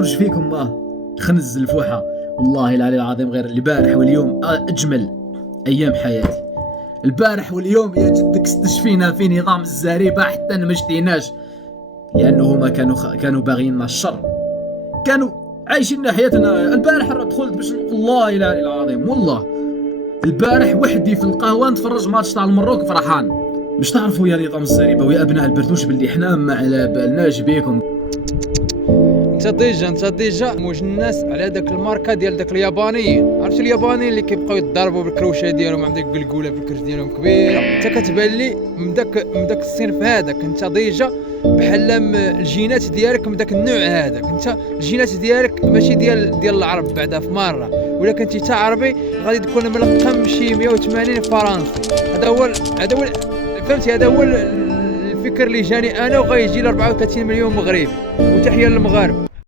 يخرج فيكم خنز الفوحة. والله العلي العظيم غير البارح واليوم أجمل أيام حياتي. البارح واليوم يا جدك استشفينا في نظام الزريبة حتى ما شتيناش، لأنه هما كانوا باغيين لنا الشر، كانوا عايشين حياتنا. البارح دخلت باش والله العلي العظيم، والله البارح وحدي في القهوة نتفرج ماتش تاع المروك فرحان. باش تعرفوا يا نظام الزريبة ويا أبناء البردوش باللي حنا ما على بالناش بيكم. انت ديجا موج الناس على داك الماركه ديال داك اليابانيين. عرفتي اليابانيين اللي كيبقاو يضربوا بالكروشه ديالهم عندك القلقوله بالكرش ديالهم كبيره. انت كتبان لي من داك الصنف هذاك. انت ديجا بحال الجينات ديالك من داك النوع هذاك. انت الجينات ديالك ماشي ديال العرب بعدا في مره، ولا كنتي تا عربي غادي تكون ملقم شي 180 فرنسي. هذا هو فهمتي، هذا هو الفكر اللي جاني انا، وغيجي ل 34 مليون مغربي. وتحيه للمغاربه.